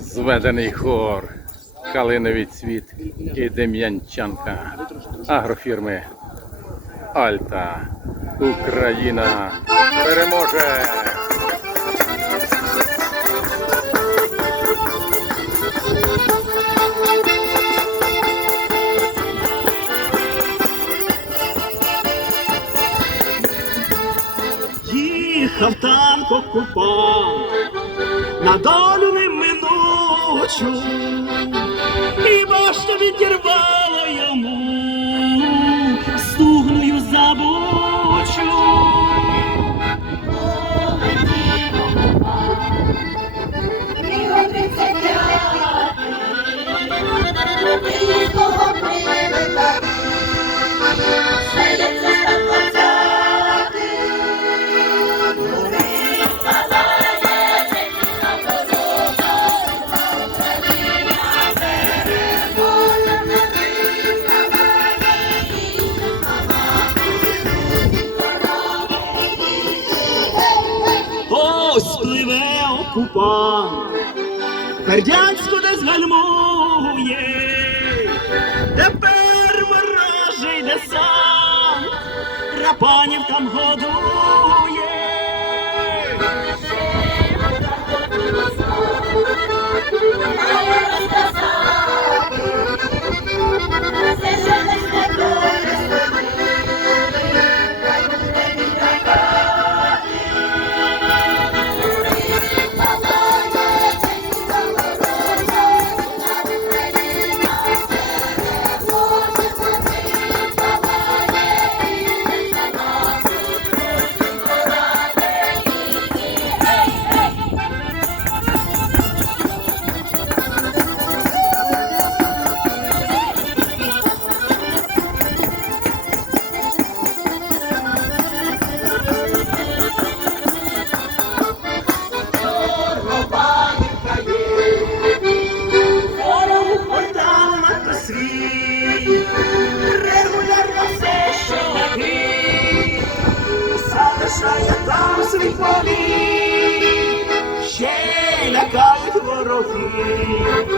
зведений хор, калиновий цвіт і дем'янчанка агрофірми Альта. Україна переможе! Їхав танк окупант на долю неминучу, хіба що відірвало йому стугною забучу. Ось окупант, Бердянську де згальмує, тепер мережий десант, рапанів там годує. রসি